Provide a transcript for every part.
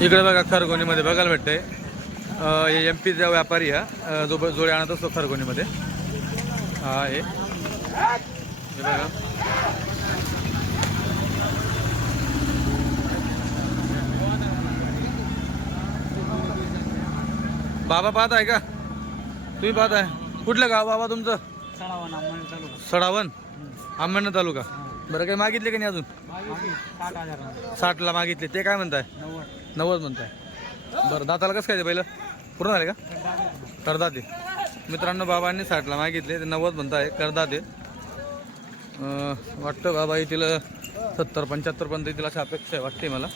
इकडे बघा खरगोणीमध्ये बघायला भेटतंय. हे एम पीचा व्यापारी हा. जो जोडे आणत असतो खरगोणीमध्ये हा हे. बघा. बाबा पाहत आहे का? तुम्ही पाहत आहे. कुठलं गाव बाबा तुमचं? सडावन आंबेडकर तालुका. बरं काही मागितले का नाही अजून? साठला मागितले. ते काय म्हणताय? नव्वद म्हणताय. बरं दाताला कसं काय ते पहिलं? पूर्ण झाले का? करदाते. मित्रांनो बाबांनी साठला मागितले ते नव्वद म्हणताय करदाते. वाटतं बाबा येथील सत्तर पंच्याहत्तरपर्यंत येतील अशी अपेक्षा आहे वाटते मला.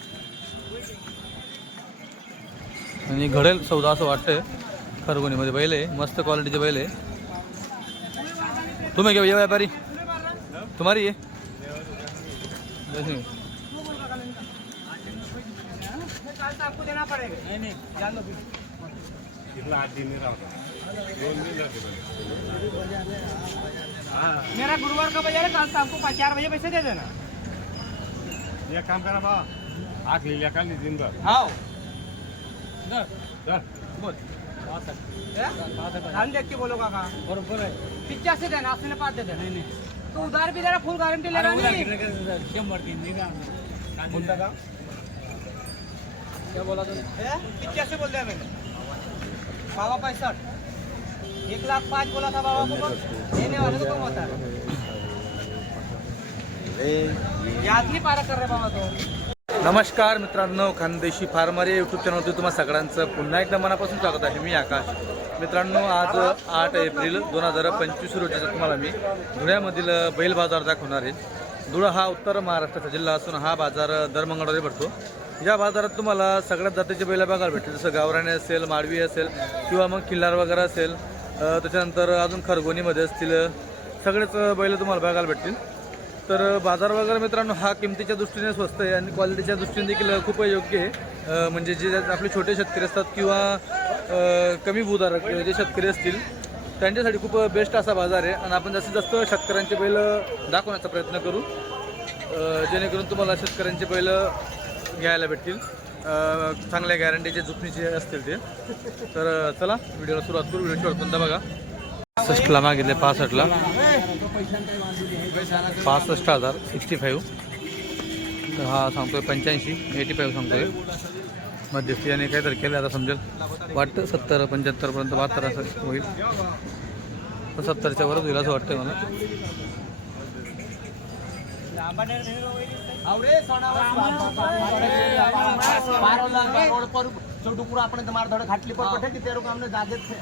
आणि घडेल सौदा असं वाटतंय. खरगोणीमध्ये बैल आहे मस्त क्वालिटीचे बैल आहे. तुम्ही घेऊ या व्यापारी. तुम्हारी ये नहीं नहीं. लो मेरा गुरुवार का बाजार? है कल शाम को पाँच चार बजे पैसे दे देना एक काम करा बा. आठ लिहिल्या का दिन भर आओ चल. बोल. ध्यान देख के बोलो काका? बरोबर है पिच्चासी देना आपने पाच दे देना नहीं. तो उधार भी देना फुल गारंटी ले रहा नहीं. शंभर तीन बोलता का? क्या बोला बोल दिया मैंने? बाबा पैंसठ। एक लाख पाँच बोला था बाबा को देने वाले कम होता है? याद नहीं पारा कर रहे बाबा तो। नमस्कार मित्रांनो खानदेशी फार्मर या यूट्यूब चॅनलवरती तुम्हा सगळ्यांचं पुन्हा एकदा मनापासून स्वागत आहे. मी आकाश. मित्रांनो आज आठ एप्रिल दोन हजार पंचवीस रोजीचा तुम्हाला मी धुळ्यामधील बैल बाजार दाखवणार आहे. धुळा हा उत्तर महाराष्ट्राचा जिल्हा असून हा बाजार दर मंगळवारी भरतो. या बाजारात तुम्हाला सगळ्यात जातीचे बैल बघायला भेटतील जसं गावराणे असेल माडवी असेल किंवा मग किल्लार वगैरे असेल त्याच्यानंतर अजून खरगोणीमध्ये असतील सगळेच बैल तुम्हाला बघायला भेटतील. तर बाजार वगैरे मित्रांनो हा किमतीच्या दृष्टीने स्वस्त आहे आणि क्वालिटीच्या दृष्टीने देखील खूप योग्य आहे. म्हणजे जे आपले छोटे शेतकरी असतात किंवा कमी भूधारक जे शेतकरी असतील त्यांच्यासाठी खूप बेस्ट असा बाजार आहे. आणि आपण जास्तीत जास्त शेतकऱ्यांचे बैल दाखवण्याचा प्रयत्न करू. जेणेकरून तुम्हाला शेतकऱ्यांचे बैल घ्यायला भेटतील. चांगल्या गॅरंटीचे जुपणीचे असतील ते. तर चला व्हिडिओला सुरुवात करू. व्हिडिओ शेवटपर्यंत बघा. सष्टला मागितले पासष्टला. पासष्ट हजार सिक्स्टी फाईव्ह तर हा सांगतोय पंच्याऐंशी एटी फाईव्ह सांगतोय. मध्यस्थी आणि काहीतरी केलं आता समजेल. वाटतं सत्तर पंच्याहत्तरपर्यंत बहात्तर असं होईल. पण सत्तरच्या वरच होईल असं वाटतं मला. छोटू पूरा अपने तुम्हारे थोड़े खाटली पर बैठे कि तेरे को हमने दादे थे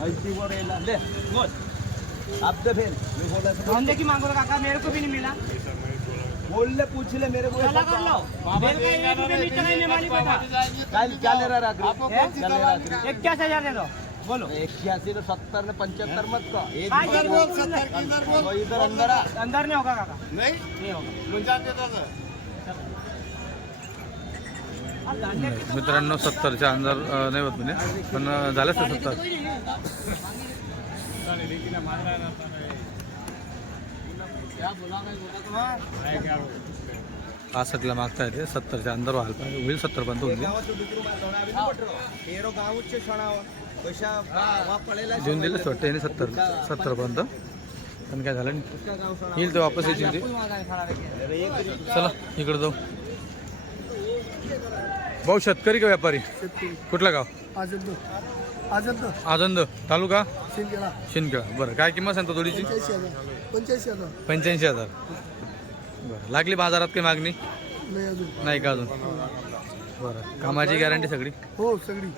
ऐसी वो रेला ले बोल अब दे फिर मैं बोला धंधे की मांगो काका मेरे को भी नहीं मिला बोल ले पूछ ले मेरे को चला कर लो बेल का एक रुपये नीचे नहीं मालिक बेटा क्या क्या ले रहा इक्यासी हजार दे दो बोलो. इक्यासी ने सत्तर ने पंचहत्तर मत का? बोल, इधर अंदर आ अंदर नहीं होगा काका. नाही? नहीं होगा. धंधे की मित्रांनो सत्तरच्या अंदर नाही होत म्हणजे पण अं, झालंच ते सत्तर. पासष्टला मागता येते. सत्तरच्या अंदर व्हायला पाहिजे. होईल सत्तरपर्यंत होईल. देऊन दिले वाटतं याने सत्तर सत्तरपर्यंत. पण काय झालं नाही. येईल ते वापस यायची चला इकडे जाऊ. भाऊ शेतकरी का व्यापारी? कुठला गाव? आजंद. आजंद. तालुका? शिंदखेडा. शिंदखेडा. बरं काय किंमत सांगतो थोडीची पंच्याऐंशी हजार. बरं लागली बाजारात काही मागणी? नाही का अजून? बरं. कामाची गॅरंटी सगळी? हो सगळी.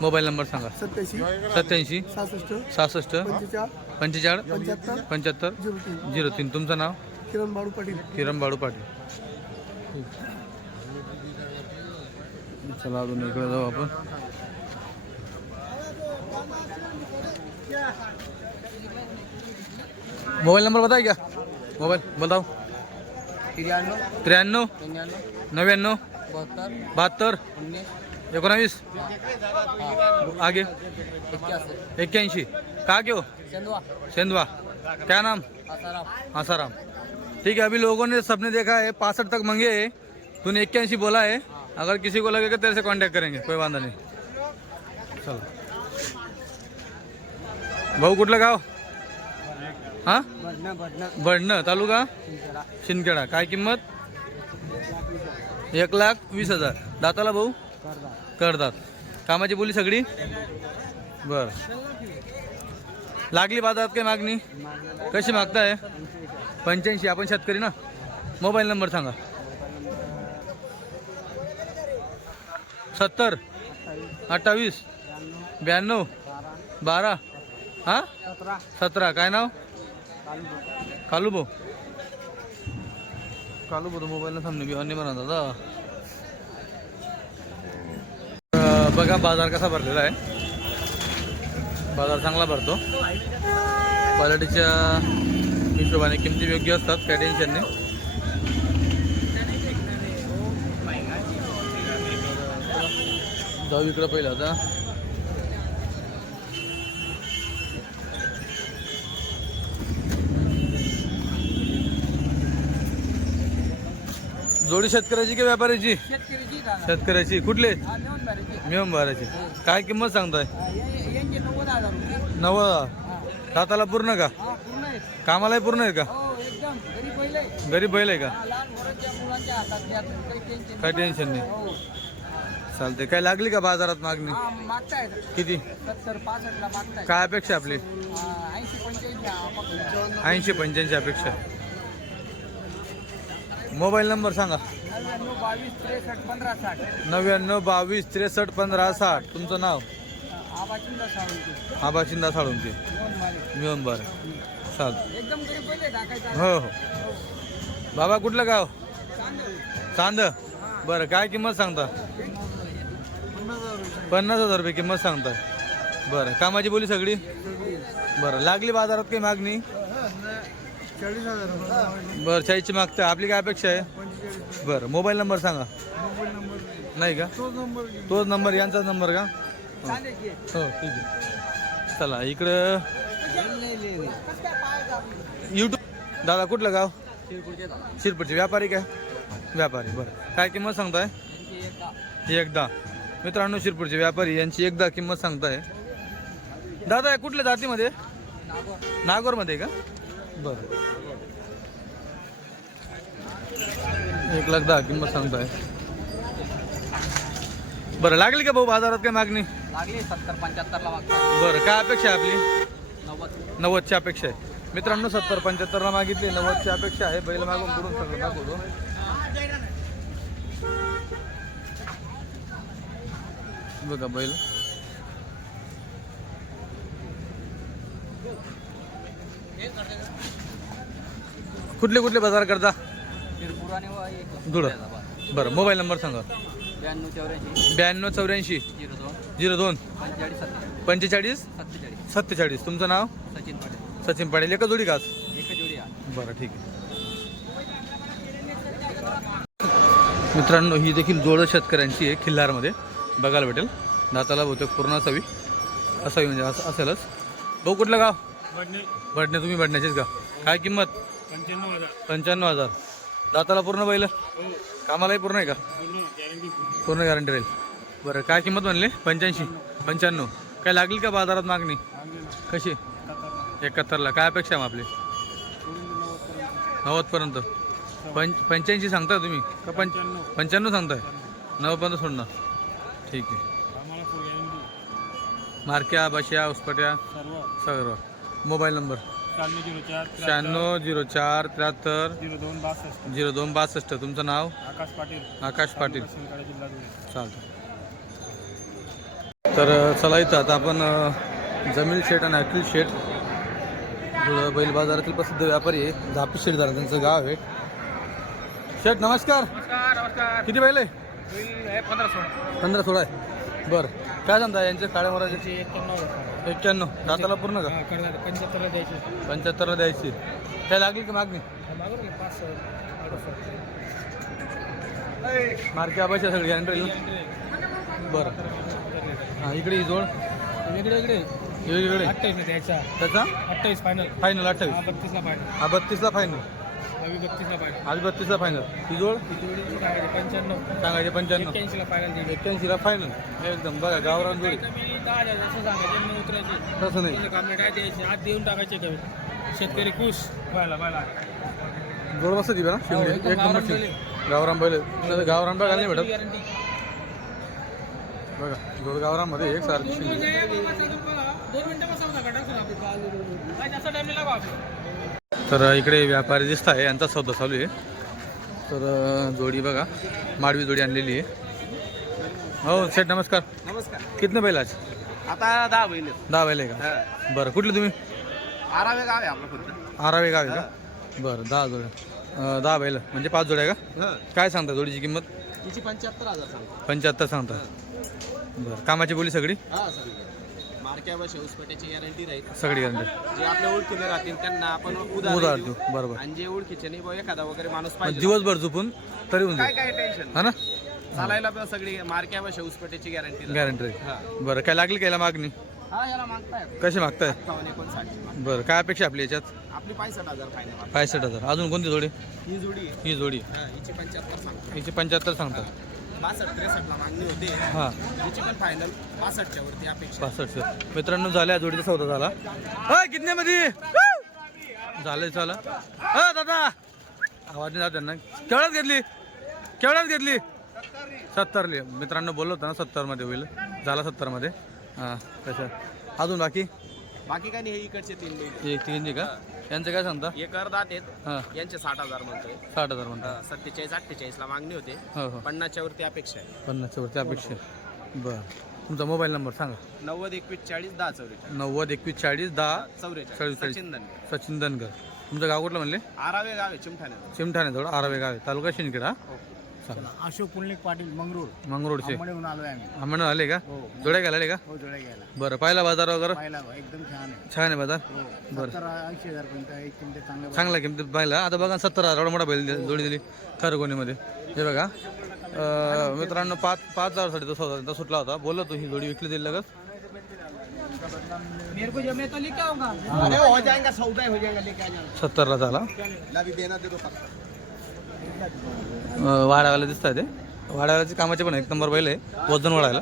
मोबाईल नंबर सांगा. सत्याऐंशी सत्याऐंशी सहासष्ट सहासष्ट पंचेचाळ पंचेचाळ पंच्याहत्तर पंच्याहत्तर झिरो तीन. झिरो तीन. तुमचं नाव? किरण बाळू पाटील. किरण बाळू पाटील. चला अजून इकडे जाऊ आपण. मोबाईल नंबर बताय क्या मोबाईल बताओ त्र्याण्णव. निन्यानवे नव्याण्णव. बहत्तर. एकोणावीस. आगे. एक्क्याऐंशी. का चंदवा सेंदवा क्या नाम? आसाराम. ठीक है अभी लोगों ने सबने देखा है पासठ तक मंगे है. तूने इक्यासी बोला है. अगर किसी को लगेगा तेरे से कांटेक्ट करेंगे. कोई वांधा नहीं. चलो. भाऊ कुठलं गाव हा? बडणं तालुका? शिंदखेडा. काय किंमत? एक लाख वीस हजार. दाताला भाऊ? करतात कामाची बोली सगळी? बर. लागली बाजारात काय मागणी? कशी मागताय? पंच्याऐंशी आपण शेतकरी ना? मोबाईल नंबर सांगा. सत्तर अठ्ठावीस ब्याण्णव बारा हा? सतरा. सतरा काय नाव? कालू भाऊ कालू भाऊ मोबाईलला थांबणे बी अन्य म्हणा दादा बघा बाजार कसा भरलेला आहे. बाजार चांगला भरतो. क्वालिटीच्या हिशोबाने किमती योग्य असतात काय टेन्शन नाही. जाऊ इकडं पहिलं आता. जोडी शेतकऱ्याची की व्यापाऱ्याची? दादा. शेतकऱ्याची. कुठले? हा भरायची मिळून भरायची काय किंमत सांगताय? हा, यांचे नव्वद हजार रुपये. नव्वद हा. दाताला पूर्ण का? हा पूर्ण आहे कामालाही पूर्ण आहे का? हो एकदम. घरी पहिले गरीब बैल आहे का? हा, लहान मुलांच्या मुलांच्या हातात द्या काही टेन्शन काय टेन्शन नाही. हो. चालते काय लागली का बाजारात मागणी? हा मागतायत किती? सत्तर पासष्टला मागताय. काय अपेक्षा आपली? ऐंशी पंच्याऐंशी हा, पकडा. ऐंशी पंच्याऐंशी अपेक्षा. मोबाईल नंबर सांगा. नव्याण्णव बावीस त्रेसष्ट पंधरा साठ. नव्याण्णव बावीस त्रेसष्ट पंधरा साठ तुमचं नाव? आबाचिंदा सावंती आबा साळुंके. दोन मिळून बरं. चालतं. एकदम गरीब पहिले टाकायचा हो हो. बाबा कुठलं गाव? चांद. बरं काय किंमत सांगता? पन्नास हजार रुपये किंमत सांगताय. बरं कामाची बोली सगळी? बरं लागली बाजारात काही मागणी? चाळीस हजार बरं चाळीसची मागताय आपली काय अपेक्षा आहे? बरं मोबाईल नंबर सांगा. मोबाईल नंबर नाही का? तोच नंबर तोच नंबर यांचाच नंबर का? की. हो ठीक आहे. चला इकडं युट्यूब दादा कुठलं गाव? शिरपूरचे व्यापारी काय? व्यापारी बरं. काय किंमत सांगताय? एकदा. मित्रांनो शिरपूरचे व्यापारी यांची एकदा किंमत सांगताय. दादा हे कुठल्या जातीमध्ये? नागोरमध्ये का? बरं. एक लाख दहा किंमत सांगताय. बरं लागली का भाऊ बाजारात काय मागणी? लागली सत्तर पंच्याहत्तरला बरं काय अपेक्षा आहे आपली? नव्वद. नव्वदची अपेक्षा आहे. मित्रांनो सत्तर पंच्याहत्तरला मागितली नव्वदची अपेक्षा आहे. बैल मागून पुढून सगळं दाखवतो बघा बैल. कुठले कुठले बाजार करता? शिरपूर आणि व एक धुळं. बरं मोबाईल नंबर सांगा. ब्याण्णव चौऱ्याऐंशी. ब्याण्णव चौऱ्याऐंशी. झिरो दोन. झिरो दोन. पंचेचाळीस सत्तेचाळीस. सत्तेचाळीस. तुमचं नाव? सचिन पाटील. सचिन पाटील. एका जोडी काच एक जोडी आहे बरं ठीक आहे. मित्रांनो ही देखील जोड शेतकऱ्यांची आहे खिल्लारमध्ये. बघायला भेटेल. दाताला बहुतेक पूर्ण असावी. असावी म्हणजे असं असेलच. भाऊ कुठलं गाव? भटणे. तुम्ही भटण्याचेच का काय किंमत? पंच्याण्णव हजार. पंच्याण्णव हजार. दाताला पूर्ण बैल? हो. कामालाही पूर्ण आहे का? पूर्ण गॅरंटी राहील. बरं काय किंमत म्हणले? पंच्याऐंशी. पंच्याण्णव. काय लागली का बाजारात मागणी? कशी? एकाहत्तरला. काय अपेक्षा आहे मग आपली? नव्वदपर्यंत. पंच पंच्याऐंशी सांगताय तुम्ही? का पंच पंच्याण्णव. सांगताय? नव्वदपर्यंत सोडणार. ठीक आहे. मारक्या बश्या उसपट्या सर्व. सगळं मोबाईल नंबर. शहाण्णव झिरो चार शहाण्णव झिरो चार त्र्याहत्तर. झिरो दोन बासष्ट. झिरो दोन बासष्ट. तुमचं नाव? आकाश पाटील. आकाश पाटील. शिंदखेडा जिल्हा धुळे. चालतं तर चला इथं आता आपण अ, जमील शेठ आणि अखिल शेठ. बैल बाजारातील प्रसिद्ध व्यापारी आहे. झापी शेठ झालं त्यांचं गाव आहे. शेठ नमस्कार. नमस्कार नमस्कार. किती बैल आहे? पंधरा सोळा. पंधरा सोळा आहे. बरं. काय सांगता यांचे काळ्या मोराचे एक्क्याण्णव एक्क्याण्णव. दाताला पूर्ण का? पंच्याहत्तरला द्यायचे. पंच्याहत्तरला द्यायची. काय लागली की मागणी? मागून पाच मार्के आबाच्या सगळी गॅरंटी बरं. हां इकडे ही जोड. इकडे इकडे वेगवेगळे. अठ्ठावीस द्यायचा. त्याचा? अठ्ठावीस फायनल फायनल अठ्ठावीस. बत्तीसला फायनल हा बत्तीसला फायनल बत्तीसला पाहिजे आज बत्तीसला फायनल ही जोड सांगायचे पंच्याण्णव. सांगायचे पंच्याण्णव. एक्क्याऐंशीला फायनल दिली. एक्क्याऐंशीला फायनल एकदम बघा गावरान जोडी. कमी दहा हजार असं सांगायचे उतरायचे. तसं नाही. त्याचं काम नाही काय द्यायचे? आज देऊन टाकायचे कमी. शेतकरी खुश. व्हायला व्हायला जोड बसत ती बरं शिवडी एकदम एक नंबर गावरान शिवडी गावरान बैल. नाही तर गावरान बघायला नाही भेटत. गॅरंटी बघा जोड गावरानमध्ये एक सारखी दोन मिनिटं काय जास्त टाइम नाही लागू तर इकडे व्यापारी दिसत आहे. यांचा सौदा चालू आहे. तर जोडी बघा. माडवी जोडी आणलेली आहे. हो सेठ नमस्कार. नमस्कार. कितने बैल आज? आता दहा बैल दहा बैल आहे का? बरं कुठले तुम्ही? आरावे गाव आहे आपलं फक्त. आरावे गाव आहे का? बरं दहा जोड्या. दहा बैल. म्हणजे पाच जोड्या का? काय सांगता जोडीची किंमत? तिची पंच्याहत्तर हजार सांगतो. पंच्याहत्तर सांगता. बरं कामाची बोली सगळी. मार्क्या बस उसपेट्याची गॅरंटी राहील. सगळी गॅरंटी जे आपल्या ओळखीने राहतील त्यांना आपण उधार उधार देऊ. देऊ बरोबर. आणि जे ओळखीचे नाही बुवा एखादा वगैरे माणूस मग पाहिजे. दिवसभर झोपून तरी होऊन काय जाईल. काय टेन्शन हा ना? चालायला पण सगळी मार्क्या बस उसपेट्याची गॅरंटी गॅरंटी हा. बरं काय लागली कायला मागणी? हा याला मागताय. कशी मागताय? अठ्ठावन्न एकोणसाठ. बरं काय अपेक्षा आपली याच्यात? आपली पासष्ट हजार फायनल. पासष्ट हजार. अजून कोणती जोडी? ही जोडी. आहे. ही जोडी. हा, हिची पंच्याहत्तर सांगतो हिची पंच्याहत्तर सांगता बासष्ट त्रेसष्टला मागणी होते. हां. पण फायनल वरती अपेक्षा. पासष्ट मित्रांनो झाल्या जोडीचा सौदा झाला. हा कितन्यामध्ये झालं झालं. हा दादा! आवाज नाही जात त्यांना केवढ्यात घेतली? केवढ्यात घेतली? सत्तरली. मित्रांनो बोललो होतं ना सत्तरमध्ये होईल. झाला सत्तरमध्ये. हां तशा अजून बाकी? बाकी काय नाही हे इकडचे तीन बैल एक तीन का यांचं काय सांगता? एक अर्धात आहेत. हां. यांचे साठ हजार म्हणतोय. साठ हजार म्हणता सत्तेचाळीस अठ्ठेचाळीस ला मागणी होते. हो हो. पन्नासच्या वरती अपेक्षा आहे. पन्नासच्या वरती अपेक्षा बरं. तुमचा मोबाईल नंबर सांगा. नव्वद एकवीस चाळीस दहा चौवेचाळीस नव्वद एकवीस चाळीस दहा चौवेचाळीस चव्वेचाळीस. सचिन दंड सचिन दनगर तुमचं गाव कुठलं म्हणले? आरावे गाव आहे चिमठाण्यात चिमठाणे जवळ आरावे गाव आहे. तालुका शिंदखेडा. अशोक पुंडलिक पाटील मंगरूळ. मंगरोडचे म्हणून आलोय आम्ही. आम्हाला आले का? जोड्या घ्यायला आले का? हो जोड्या घ्यायला. बरं पहिला बाजार वगैरे? पाहिला बा, एकदम छान आहे. छान आहे बाजार? हो बरं. सत्तर ऐंशी हजार पर्यंत एक किमती चांगला किमतीत पाहिला. आता बघा सत्तर हजार एवढा मोठा बैल जोडी दिली खरगोणीमध्ये हे बघा. अं, मित्रांनो पाच पाच हजारसाठी तो सौदा त्यांचा सुटला होता. बोललो तो ही जोडी विकली दिली लगत मेरे को जब मैं तो लेके आऊंगा अरे हो. जाएगा सौदा हो जाएगा लेके आ जाना सत्तरला झाला. लाभी देना दे दो अं, दिसत आहे ते वाड्यावाल्याची कामाचे पण एक नंबर बैल आहे. वजन वाढायला.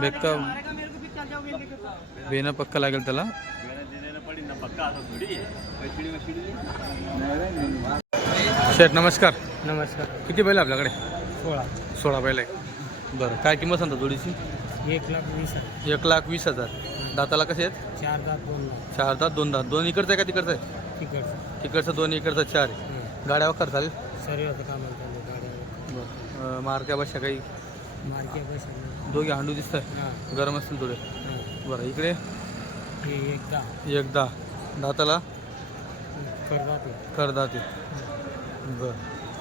बेक्का मेरे को भी चल जाओगे लेके तो। बेनं पक्का लागेल त्याला. शेठ नमस्कार. नमस्कार. किती बैल आपल्याकडे? सोळा. सोळा बैल आहे. बरं काय किंमत सांगता जोडीची? एक लाख वीस हजार. एक लाख वीस हजार. दाताला कसे आहेत? चार दात दोन चार दात दोन दात. दोन इकडचं आहे का तिकडचं आहे? तिकडचं. तिकडचं दोन इकडचं चार आहे. गाड्या वखर चालेल सर्व होतं कामाला चालू गाड्या बरं. मारक्या बशा काही? मार्के पैसे दोघे हांडू दिसत हां. गरम असतील थोडे. बरं इकडे? हे एकदा. एक दहा दाताला? करतात कर दाते बरं.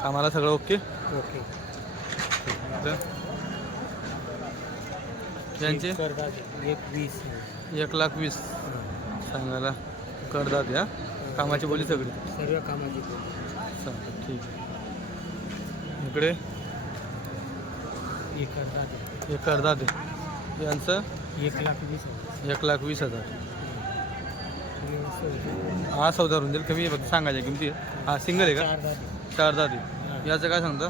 आम्हाला सगळं ओके? ओके. यांचे? करतात एक वीस एक लाख वीस. सांगायला. करदात या कामाची बोली सगळी. सर्व कामाची चालतं ठीक आहे. इकडे? हे करतात एक करदात आहे यांचं? एक लाख वीस हजार. एक लाख वीस हजार. हा सौदा रुंदील कमी आहे फक्त सांगायच्या किमती हा सिंगल आहे का? चार दात आहे याचं काय सांगता?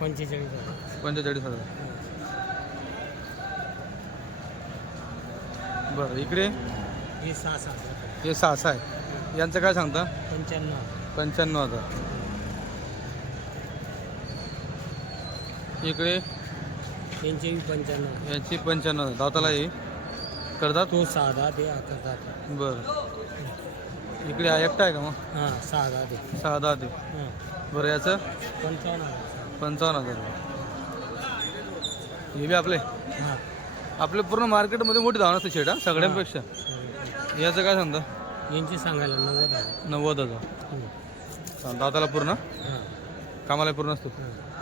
पंचेचाळीस हजार. पंचेचाळीस हजार. बरं इकडे? हे सहा हजार. हे सहा सहा आहे. यांचं काय सांगता? पंच्याण्णव. पंच्याण्णव हजार. इकडे त्यांचे पंच्याण्णव. यांची पंच्याण्णव. दाताला हे. करतात? तो सहा दहा ते अकरा दहा बरं. इकडे हा एकटा आहे का मग? हां सहा दहा ते. सहा दहा ते. हां. बरं याचं? पंचावन्न हजार. पंचावन्न हजार. हे बी आपले. हां. आपले पूर्ण मार्केटमध्ये मोठी धावण असते शेट हा सगळ्यांपेक्षा. याचं काय सांगता? यांची सांगायला नव्वद हजार. नव्वद हजार. दाताला पूर्ण? हां. कामाला पूर्ण असतो? हां.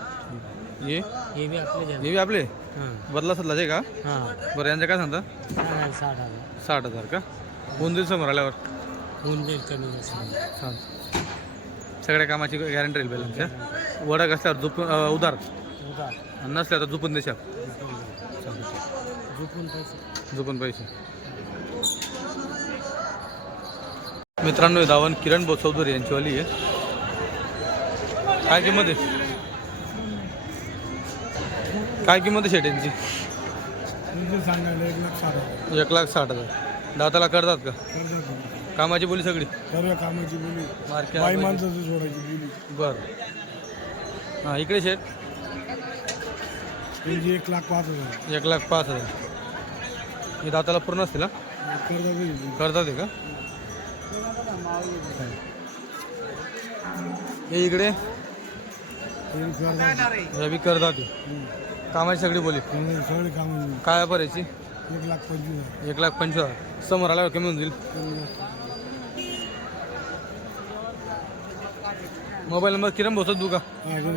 हे हे बी आपले हे बी आपले? हां. बदला सदला आहे का? हां. बरं यांचं काय सांगता? साठ हजार. साठ हजार का? होऊन दिवस समोर आल्यावर. होऊन जाईल कमी चाल सगळ्या कामाची गॅरंटी राहील बैलांच्या वडा असल्यावर झुप अं, उधार. उधार. आणि नसल्या तर झुपून देशात झुपून पैसे. झुपून पैसे. मित्रांनो हे धावण किरण भाऊ चौधरी यांचीवाली आहे. काय किंमत आहे? काय किंमत आहे सांगायला एक लाख साठ हजार. एक लाख साठ हजार दाताला करतात का? कामाची बोली सगळी? सर्व कामाची बोली मार्के बाई माणसाचं सोडायची बोली. बरं. हां इकडे शेट. त्यांची एक लाख पाच हजार. एक लाख पाच हजार. हे दाताला पूर्ण असतील ना कर्जाचं करतात हे का? हे इकडे. हे बी करतात. हे. कामाची सगळी बोली. सगळे काम काय व्यापार याची? एक लाख पंचवीस हजार. एक लाख पंचवीस हजार. समोर आल्यावर कमी होऊन जाईल. मोबाईल नंबर किरण भाऊचा देऊ का? हा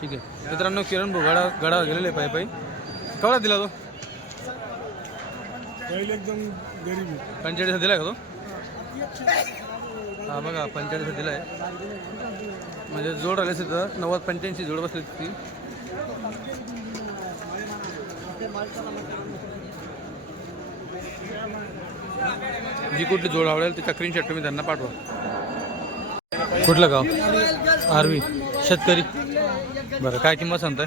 ठीक आहे. मित्रांनो किरण भाऊ गडा गडावर गेलेले पायी पायी. केवढा दिला तो? पहिले एकदम गरीब पंचेचाळीस दिला का तो? हा बघा पंचेचाळीस दिला आहे म्हणजे जोड आले असेल तर नव्वद पंच्याऐंशी जोड बसली ती. जी कुठली जोड आवडेल त्याच्या स्क्रीनशॉट तुम्ही त्यांना पाठवा. कुठलं गाव? आरवी. शेतकरी. बरं काय किंमत सांगताय?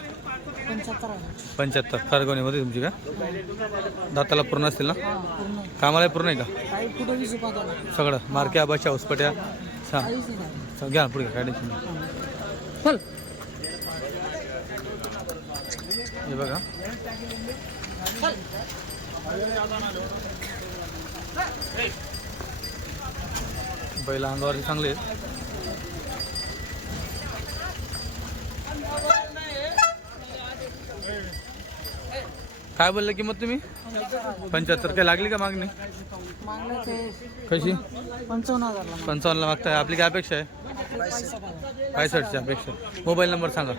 पंच्याहत्तर. खरगवणीमध्ये तुमची का? दाताला पूर्ण असतील ना? कामाला पूर्ण आहे का? सगळं. मार्के आबाच्या हॉस्पिटल सांग. घ्या पुढे काय टेन्शन नाही हे बघा. बैल अंगावरती चांगले आहेत. काय बोलले किंमत तुम्ही? पंच्याहत्तर. काय लागली का मागणी? कशी? पंचावन्न पंचावन्नला मागताय. आपली काय अपेक्षा आहे? पायसष्टची अपेक्षा मोबाईल नंबर सांगा.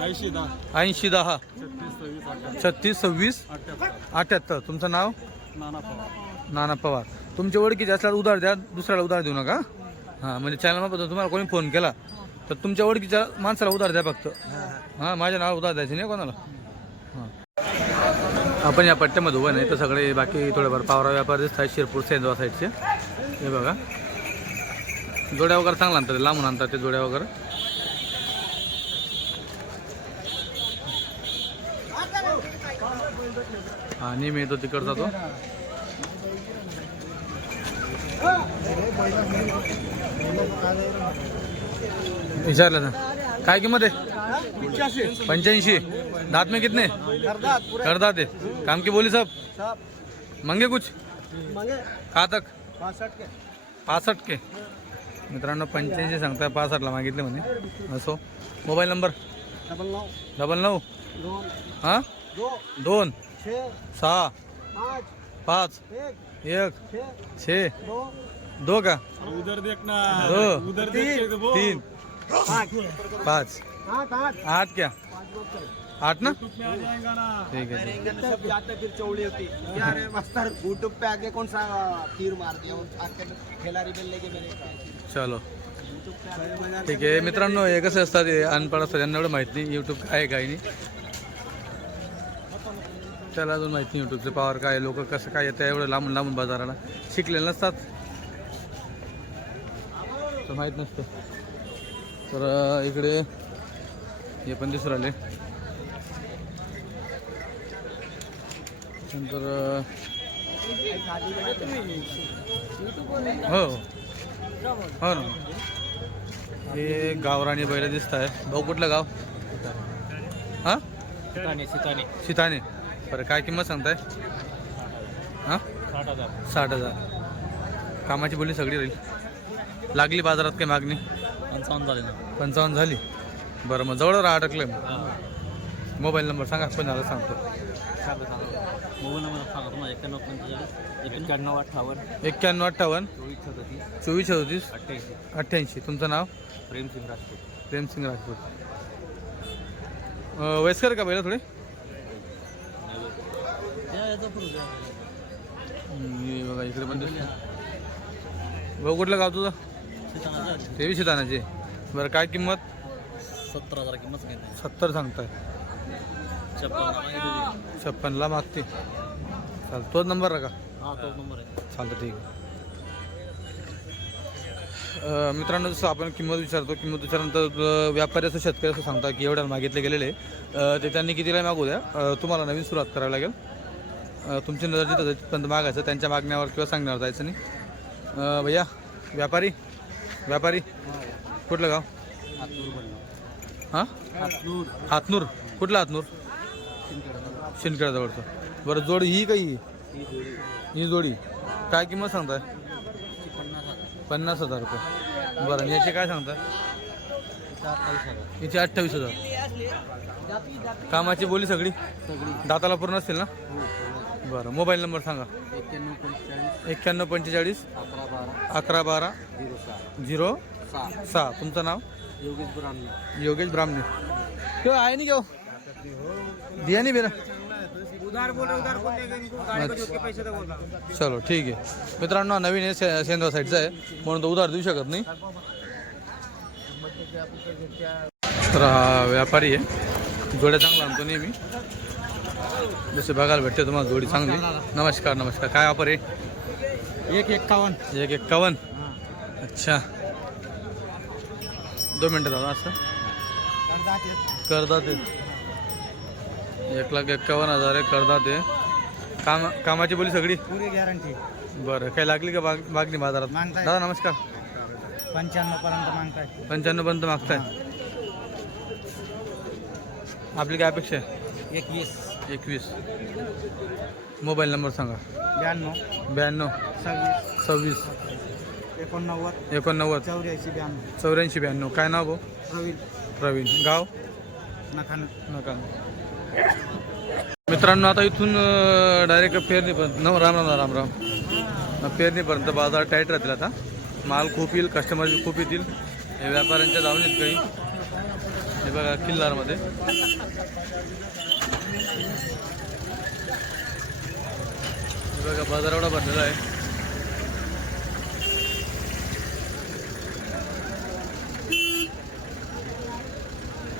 ऐंशी दहा. छत्तीस सव्वीस अठ्याहत्तर. तुमचं नाव? नाना पवार. तुमच्या ओळखीचे असल्यावर उधार द्या दुसऱ्याला उधार देऊ नका. हां म्हणजे चॅनलमार्फत तुम्हाला कोणी फोन केला तर तुमच्या ओळखीच्या माणसाला उधार द्या फक्त. हां माझ्या नावावर उधार द्यायचे नाही कोणाला. हां. आपण या पट्ट्यामध्ये उभं नाही तर सगळे बाकी थोडेफार पावरा व्यापार दिसत आहेत शिरपूर सेंदवा साईडचे. हे बघा. जोड्या वगैरे चांगला आणतात लांबून आणतात ते जोड्या वगैरे. हा नेहमी येतो तिकडचा तो विचारलं ना. काय किंमत आहे? पंच्याऐंशी. दात में कितने? करदात है काम की बोली सब मंगे कुछ? का तक पासष्ट के. मित्रांनो पंच्याऐंशी सांगताय पासष्टला मागितले म्हणे. असो. Mobile number? डबल नौ डबल नऊ? हां? दोन. सहा पाँच पाच एक एक छः दो दो का? उधर देखना। दो उधर तीन पाँच। पाच। आठ क्या? आठ ना? में आ जाएगा ना। ठीक है ठीक है। सब जाते फिर चौड़ी होती। यार मास्टर यूट्यूब पे आके कौन सा तीर मार दिया? वो आके खिलाड़ी बिल लेके मेरे पास। चलो। ठीक आहे मित्रांनो हे कसं असतात हे अनपड असतात त्यांना एवढं माहीत नाही. यूट्यूब काय आहे काय नाही. त्याला अजून माहिती नाही यूट्यूबचं पॉवर काय लोक कसं काय येतं एवढं लांबून लांबून बाजाराला. शिकलेले नसतात. तर माहीत नसतं. तर इकडे हे पण दिसून राहिले. नंतर हो. हो ना. हे गावराणी बैल दिसत आहे भाऊ कुठलं गाव? हां? सिताने सिताने. शिताने बरं काय किंमत सांगताय? हां? साठ हजार. साठ हजार कामाची बोली सगळी राहील. लागली बाजारात काय मागणी? पंचावन्न झाले ना. पंचावन्न झाली. बरं मग जवळ राहा अडकलं मग मोबाईल नंबर सांगा पण आला सांगतो. मोबाईल नंबर सांगा तुम्हाला एक्क्याण्णव पंचेचाळीस एक्क्याण्णव अठ्ठावन्न. एक्क्याण्णव अठ्ठावन्न. चोवीस सदतीस चोवीस सदतीस अठ्ठ्याऐंशी. अठ्ठ्याऐंशी. तुमचं नाव? प्रेमसिंग राजपूत. प्रेमसिंग राजपूत. अं, वयस्कर का बैल थोडे? हे बघा इकडे पण दिसतं. भाऊ कुठलं गाव तुझं? तेवीस दानाचे बरं काय किंमत? सत्तर हजार किंमत सत्तर सांगताय. छप्पन छप्पनला मागते चाल तोच नंबर का? हा तोच नंबर आहे. चालतं ठीक आहे. मित्रांनो जसं आपण किंमत विचारतो किंमत विचारल्यानंतर व्यापारी असं शेतकरी असं सांगतात की एवढ्याला मागितले गेलेले. ते त्यांनी कितीला मागू द्या? तुम्हाला नवीन सुरुवात करावी लागेल. तुमची नजर जिथं जिथपर्यंत मागायचं त्यांच्या मागण्यावर किंवा सांगण्यावर जायचं नाही. भैया व्यापारी व्यापारी कुठलं गाव? हां? हातनूर. कुठलं हातनूर? शिंदखेडाजवळचं. बरं जोडी ही काही ही? जोडी. काय किंमत सांगताय? पन्नास हजार रुपये. बरं याची काय सांगताय? याची अठ्ठावीस हजार. कामाची बोली सगळी? दाताला पूर्ण असतील ना? बरं मोबाईल नंबर सांगा. एक्क्याण्णव पंचेचाळीस अकरा बारा झिरो सहा तुमचं नाव? योगेश ब्राह्मणे. आए नहीं क्यों दिया नहीं मेरा उधार बोल उधार बोल गाडी को जोड पैसे दे बोल चलो ठीक आहे. मित्रांनो हा नवीन आहे से सेंद्रा साईडचा आहे म्हणून तो उधार देऊ शकत नाही. तर हा व्यापारी आहे. जोड्या चांगला आणतो नेहमी. जसे बघायला भेटते तुम्हाला जोडी चांगली. नमस्कार नमस्कार. काय ऑफर आहे? एक एक्कावन्न. एक एक्कावन्न? अच्छा. दोन मिनटं दादा असं? करदाते. एक लाख एक्कावन्न हजार आहे करदाते. काम कामाची बोली सगळी? पुरी गॅरंटी बरं. काही लागली का बाग मागणी बाजारात. दादा नमस्कार. पंच्याण्णव पर्यंत मागताय. पंच्याण्णव पर्यंत मागताय. आपली काय अपेक्षा आहे? एकवीस. एकवीस. मोबाईल नंबर सांगा. ब्याण्णव. ब्याण्णव. सव्वीस. सव्वीस. एकोणनव्वद. एकोणनव्वद. चौऱ्याऐंशी ब्याण्णव. चौऱ्याऐंशी ब्याण्णव. काय नाव भाऊ? प्रवीण. प्रवीण. गाव? नखान. नका मित्रांनो आता इथून डायरेक्ट पेरणीपर्यंत. न राम राम राम राम. पेरणीपर्यंत बाजार टाईट राहतील आता. माल खूप येईल कस्टमर खूप येतील. हे व्यापाऱ्यांच्या जाऊन येत काही. हे बघा किल्लारमध्ये. बघा बाजार एवढा भरलेला आहे.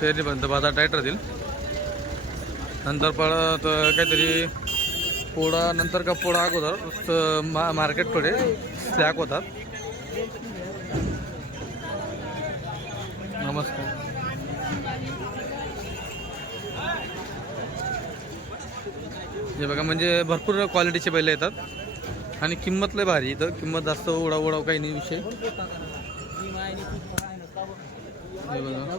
पेरणीपर्यंत बाजार टाईट राहतील. नंतर परत काहीतरी पोळा नंतर का पोळा अगोदर मा मार्केट थोडे स्लॅक होतात. नमस्कार. हे बघा म्हणजे भरपूर क्वालिटीचे बैल येतात. आणि किंमत लय भारी. इथं किंमत जास्त उडाव उडाव काही नाही विषय. हे बघा.